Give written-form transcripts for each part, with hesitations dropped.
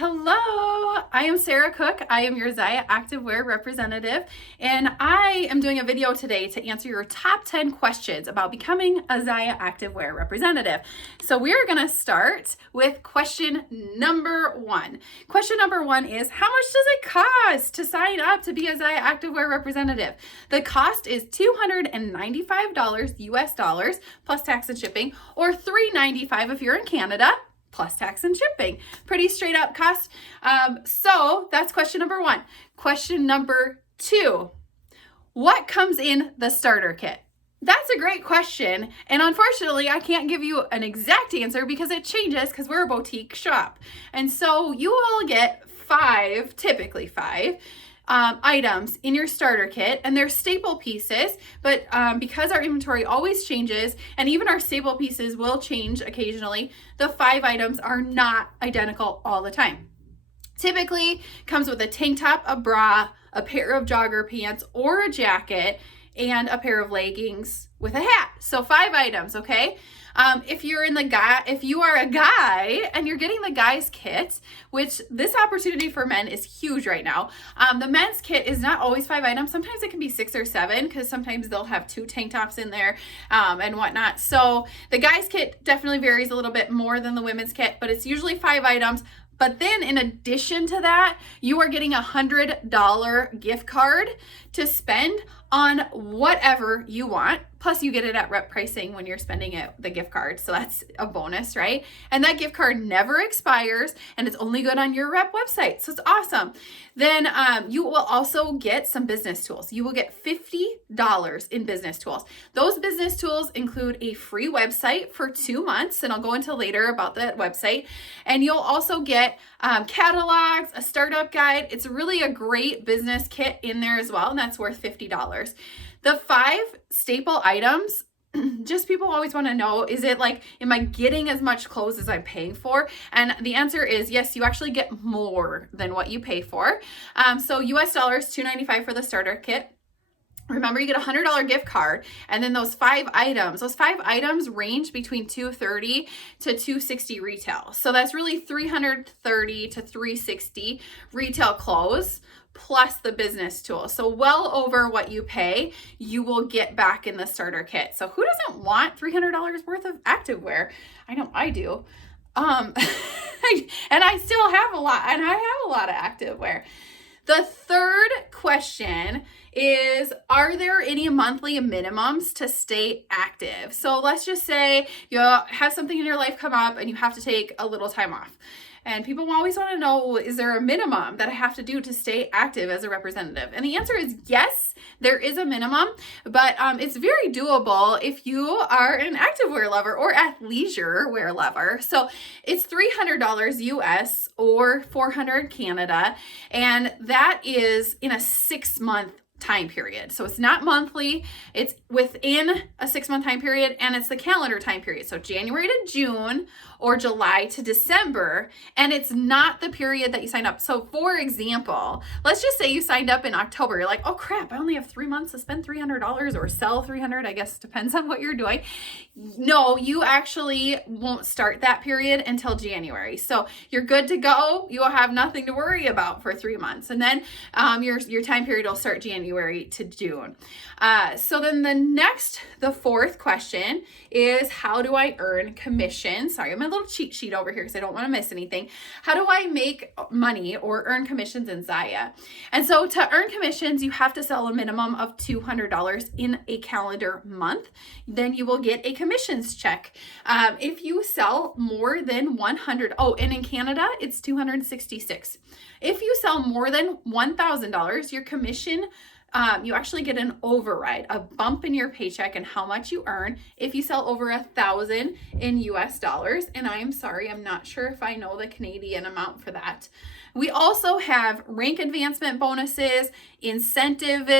Hello, I am Sarah Cook. I am your Zyia Activewear representative, and I am doing a video today to answer your top 10 questions about becoming a Zyia Activewear representative. So we're going to start with question number one. Question number one is, how much does it cost to sign up to be a Zyia Activewear representative? The cost is $295 US dollars plus tax and shipping, or $395 if you're in Canada, plus tax and shipping. Pretty straight up cost. So that's question number one. Question number two, what comes in the starter kit? That's a great question. And unfortunately, I can't give you an exact answer because it changes because we're a boutique shop. And so you will get typically five items in your starter kit, and they're staple pieces, but because our inventory always changes, and even our staple pieces will change occasionally, the 5 items are not identical all the time. Typically comes with a tank top, a bra, a pair of jogger pants or a jacket, and a pair of leggings with a hat. So 5 items, okay? If you are a guy and you're getting the guy's kit, which this opportunity for men is huge right now. The men's kit is not always 5 items. Sometimes it can be 6 or 7 because sometimes they'll have 2 tank tops in there and whatnot. So the guy's kit definitely varies a little bit more than the women's kit, but it's usually 5 items. But then in addition to that, you are getting a $100 gift card to spend on whatever you want. Plus you get it at rep pricing when you're spending the gift card. So that's a bonus, right? And that gift card never expires and it's only good on your rep website. So it's awesome. Then you will also get some business tools. You will get $50 in business tools. Those business tools include a free website for 2 months, and I'll go into later about that website. And you'll also get catalogs, a startup guide. It's really a great business kit in there as well, and that's worth $50. The 5 staple items, just people always want to know, is it like, am I getting as much clothes as I'm paying for? And the answer is yes, you actually get more than what you pay for. So US dollars, $295 for the starter kit. Remember, you get a $100 gift card, and then those 5 items range between $230 to $260 retail. So that's really $330 to $360 retail clothes plus the business tool. So well over what you pay, you will get back in the starter kit. So who doesn't want $300 worth of activewear? I know I do. And I still have a lot, and I have a lot of activewear. The third question is, are there any monthly minimums to stay active? So let's just say you have something in your life come up and you have to take a little time off. And people always want to know, is there a minimum that I have to do to stay active as a representative? And the answer is yes, there is a minimum, but it's very doable if you are an activewear lover or athleisure wear lover. So it's $300 US or $400 Canada, and that is in a 6-month time period. So it's not monthly, it's within a 6-month time period, and it's the calendar time period. So January to June or July to December, and it's not the period that you signed up. So for example, let's just say you signed up in October. You're like, oh crap, I only have 3 months to spend $300 or sell $300. I guess depends on what you're doing. No, you actually won't start that period until January. So you're good to go. You will have nothing to worry about for 3 months. And then your time period will start January to June. So then the fourth question is, how do I earn commission? Sorry, I'm a little cheat sheet over here because I don't want to miss anything. How do I make money or earn commissions in Zyia? And so to earn commissions, you have to sell a minimum of $200 in a calendar month. Then you will get a commissions check. If you sell more than 100, and in Canada, it's $266. If you sell more than $1,000, your commission, you actually get an override, a bump in your paycheck and how much you earn if you sell over 1,000 in US dollars. And I am sorry, I'm not sure if I know the Canadian amount for that. We also have rank advancement bonuses, incentives.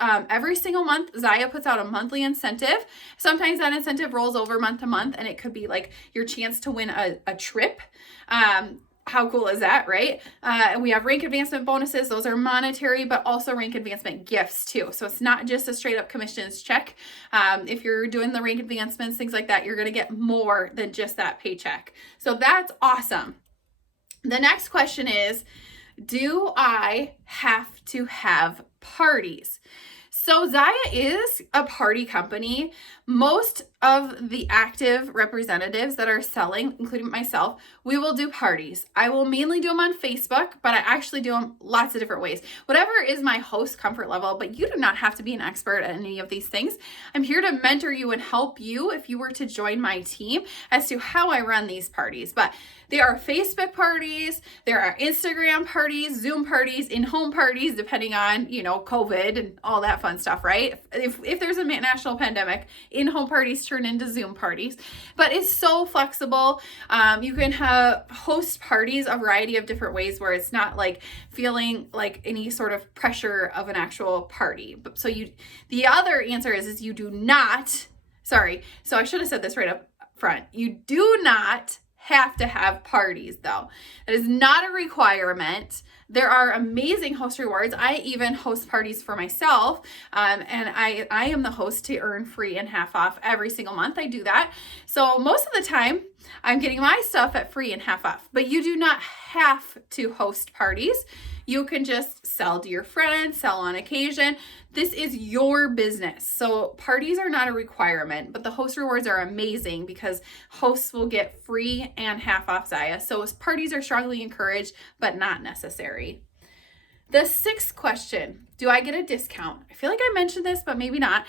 Every single month, Zyia puts out a monthly incentive. Sometimes that incentive rolls over month to month, and it could be like your chance to win a trip. How cool is that, right? We have rank advancement bonuses. Those are monetary, but also rank advancement gifts too. So it's not just a straight up commissions check. If you're doing the rank advancements, things like that, you're going to get more than just that paycheck. So that's awesome. The next question is, do I have to have parties? So Zyia is a party company. Most of the active representatives that are selling, including myself, we will do parties. I will mainly do them on Facebook, but I actually do them lots of different ways. Whatever is my host comfort level, but you do not have to be an expert at any of these things. I'm here to mentor you and help you if you were to join my team as to how I run these parties. But there are Facebook parties, there are Instagram parties, Zoom parties, in-home parties, depending on, COVID and all that fun stuff, right? If there's a national pandemic, in-home parties turn into Zoom parties. But it's so flexible. You can host parties a variety of different ways where it's not like feeling like any sort of pressure of an actual party. So the other answer is you do not, so I should have said this right up front. You do not have to have parties, though. That is not a requirement. There are amazing host rewards. I even host parties for myself, and I am the host to earn free and half off every single month. I do that. So most of the time, I'm getting my stuff at free and half off. But you do not have to host parties. You can just sell to your friends, sell on occasion. This is your business. So parties are not a requirement, but the host rewards are amazing because hosts will get free and half off Zyia. So parties are strongly encouraged, but not necessary. The sixth question, do I get a discount? I feel like I mentioned this, but maybe not.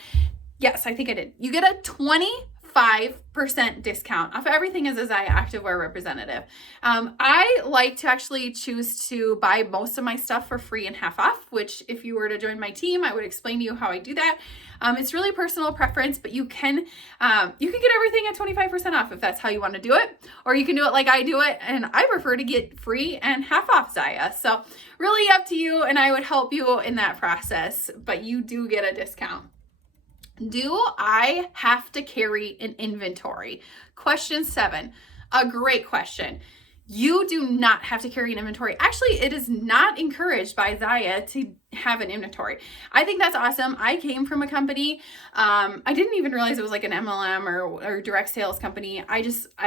Yes, I think I did. You get a 25% discount off everything as a Zyia Activewear representative. I like to actually choose to buy most of my stuff for free and half off, which if you were to join my team, I would explain to you how I do that. It's really personal preference, but you can get everything at 25% off if that's how you want to do it, or you can do it like I do it, and I prefer to get free and half off Zyia. So really up to you, and I would help you in that process, but you do get a discount. Do I have to carry an inventory? Question 7, a great question. You do not have to carry an inventory. Actually, it is not encouraged by Zyia to have an inventory. I think that's awesome. I came from a company. I didn't even realize it was like an MLM or direct sales company. I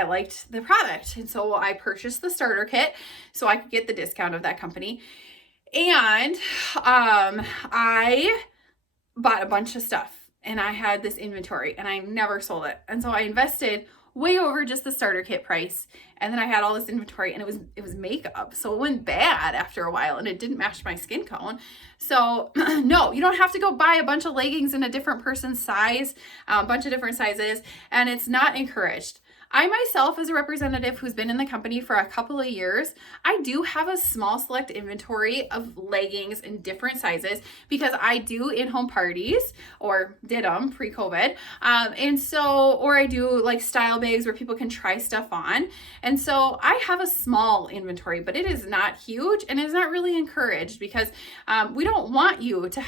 liked the product. And so I purchased the starter kit so I could get the discount of that company. And I bought a bunch of stuff. And I had this inventory and I never sold it. And so I invested way over just the starter kit price. And then I had all this inventory, and it was makeup. So it went bad after a while, and it didn't match my skin tone. So no, you don't have to go buy a bunch of leggings in a different person's size, a bunch of different sizes, and it's not encouraged. I myself, as a representative who's been in the company for a couple of years, I do have a small select inventory of leggings in different sizes because I do in-home parties, or did them pre-COVID. Or I do like style bags where people can try stuff on. And so I have a small inventory, but it is not huge and it's not really encouraged because we want you to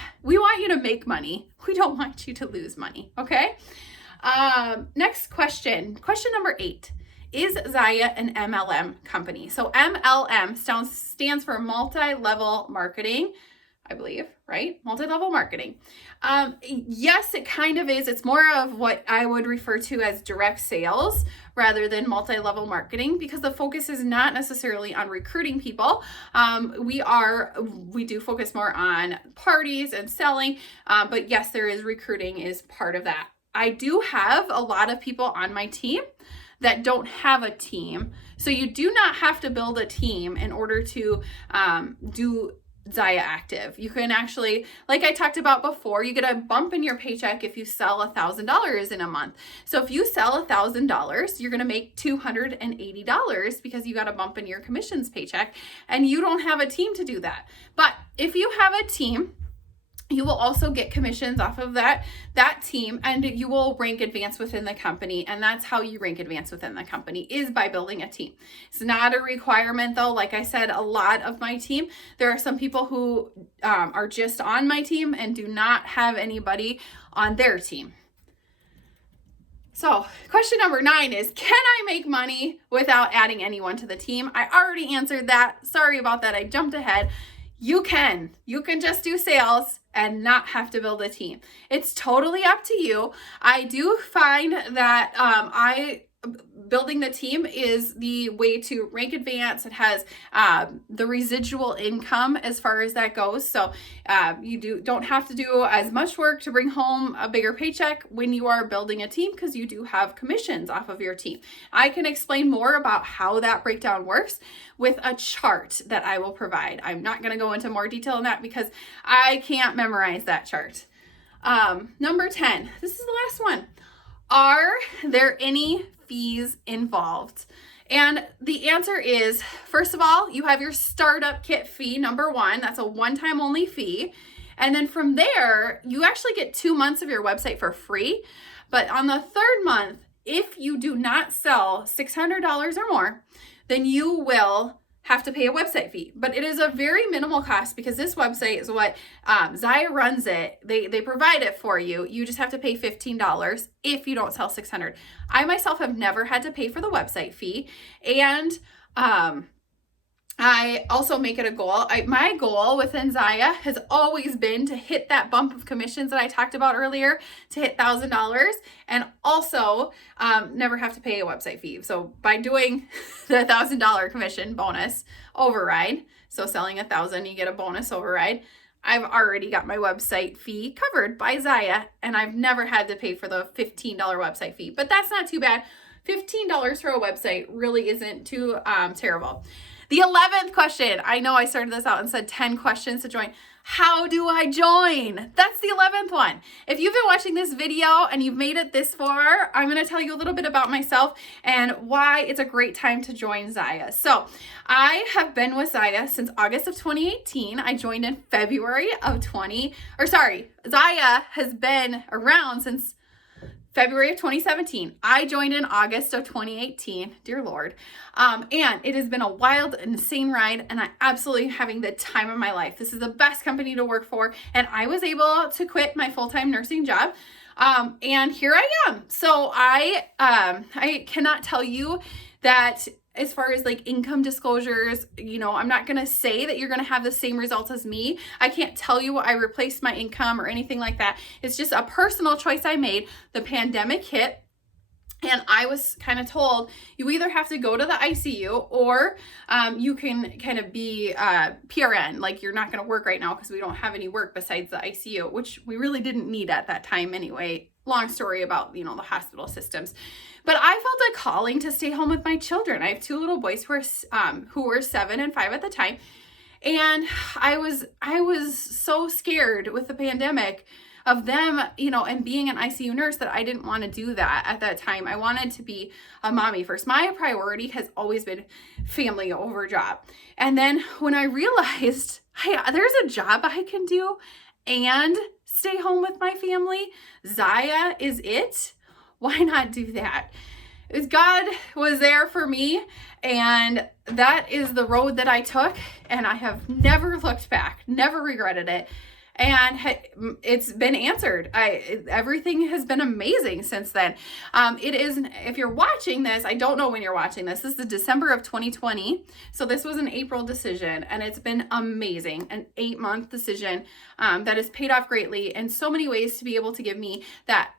make money. We don't want you to lose money, okay? Next question number 8. Is Zyia an MLM company? So MLM stands for multi-level marketing, I believe, right? Multi-level marketing. Yes, it kind of is. It's more of what I would refer to as direct sales rather than multi-level marketing, because the focus is not necessarily on recruiting people. We do focus more on parties and selling, but yes, recruiting is part of that. I do have a lot of people on my team that don't have a team. So you do not have to build a team in order to do Zyia Active. You can actually, like I talked about before, you get a bump in your paycheck if you sell $1,000 in a month. So if you sell $1,000, you're going to make $280 because you got a bump in your commissions paycheck, and you don't have a team to do that. But if you have a team, you will also get commissions off of that team, and you will rank advance within the company. And that's how you rank advance within the company, is by building a team. It's not a requirement though. Like I said, a lot of my team, there are some people who are just on my team and do not have anybody on their team. So question number 9 is, can I make money without adding anyone to the team? I already answered that. Sorry about that. I jumped ahead. You can just do sales and not have to build a team. It's totally up to you. I do find that building the team is the way to rank advance. It has the residual income as far as that goes. So you don't have to do as much work to bring home a bigger paycheck when you are building a team, because you do have commissions off of your team. I can explain more about how that breakdown works with a chart that I will provide. I'm not going to go into more detail on that because I can't memorize that chart. Number 10, this is the last one. Are there any fees involved? And the answer is, first of all, you have your startup kit fee, number one. That's a one-time only fee. And then from there, you actually get 2 months of your website for free. But on the third month, if you do not sell $600 or more, then you will have to pay a website fee. But it is a very minimal cost, because this website is what Zyia runs it. They provide it for you. You just have to pay $15 if you don't sell $600. I myself have never had to pay for the website fee. And I also make it a goal. My goal within Zyia has always been to hit that bump of commissions that I talked about earlier, to hit $1,000, and also never have to pay a website fee. So by doing the $1,000 commission bonus override, so selling 1,000, you get a bonus override, I've already got my website fee covered by Zyia, and I've never had to pay for the $15 website fee. But that's not too bad. $15 for a website really isn't too terrible. The 11th question. I know I started this out and said 10 questions to join. How do I join? That's the 11th one. If you've been watching this video and you've made it this far, I'm going to tell you a little bit about myself and why it's a great time to join Zyia. So I have been with Zyia since August of 2018. I joined in February of Zyia has been around since February of 2017. I joined in August of 2018, dear Lord. And it has been a wild, insane ride, and I'm absolutely having the time of my life. This is the best company to work for, and I was able to quit my full-time nursing job. And here I am. So I cannot tell you that as far as like income disclosures, I'm not going to say that you're going to have the same results as me. I can't tell you I replaced my income or anything like that. It's just a personal choice I made. The pandemic hit, and I was kind of told you either have to go to the ICU or you can kind of be PRN, like you're not going to work right now because we don't have any work besides the ICU, which we really didn't need at that time anyway. Long story about, the hospital systems. But I felt a calling to stay home with my children. I have 2 little boys who were 7 and 5 at the time. And I was so scared with the pandemic of them, and being an ICU nurse, that I didn't want to do that at that time. I wanted to be a mommy first. My priority has always been family over job. And then when I realized, hey, there's a job I can do and stay home with my family, Zyia is it. Why not do that? God was there for me, and that is the road that I took, and I have never looked back, never regretted it. And it's been answered. Everything has been amazing since then. It is, if you're watching this, I don't know when you're watching this. This is December of 2020. So this was an April decision, and it's been amazing. An 8-month decision that has paid off greatly in so many ways to be able to give me that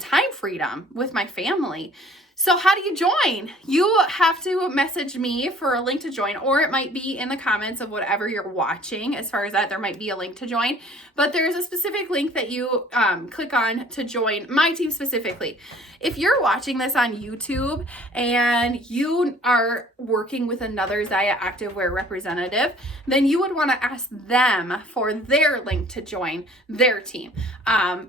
time freedom with my family. So how do you join? You have to message me for a link to join, or it might be in the comments of whatever you're watching. As far as that, there might be a link to join, but there's a specific link that you click on to join my team specifically. If you're watching this on YouTube and you are working with another Zyia Activewear representative, then you would want to ask them for their link to join their team,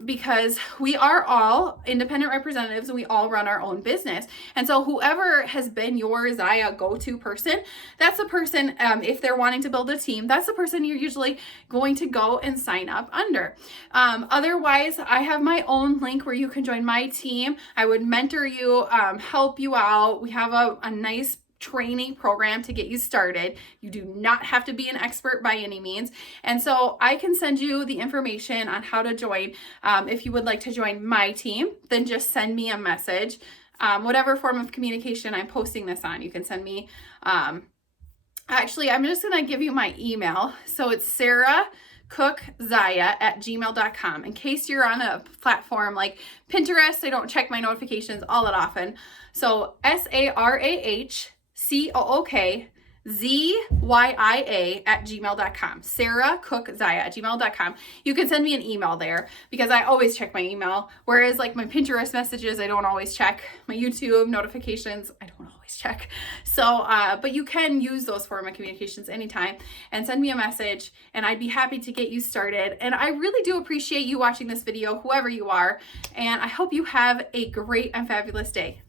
because we are all independent representatives and we all run our own business. And so whoever has been your Zyia go-to person, that's the person, if they're wanting to build a team, that's the person you're usually going to go and sign up under. Otherwise, I have my own link where you can join my team. I would mentor you, help you out. We have a nice training program to get you started. You do not have to be an expert by any means. And so I can send you the information on how to join. If you would like to join my team, then just send me a message. Whatever form of communication I'm posting this on, you can send me. Actually, I'm just going to give you my email. So it's Sarah 𝗕𝗢𝗟𝗗@gmail.com. In case you're on a platform like Pinterest, I don't check my notifications all that often. So SARAHCOOKZYIA@gmail.com. SarahCookZyia@gmail.com. You can send me an email there because I always check my email. Whereas like my Pinterest messages, I don't always check. My YouTube notifications, I don't always check. So, but you can use those form of communications anytime and send me a message, and I'd be happy to get you started. And I really do appreciate you watching this video, whoever you are, and I hope you have a great and fabulous day.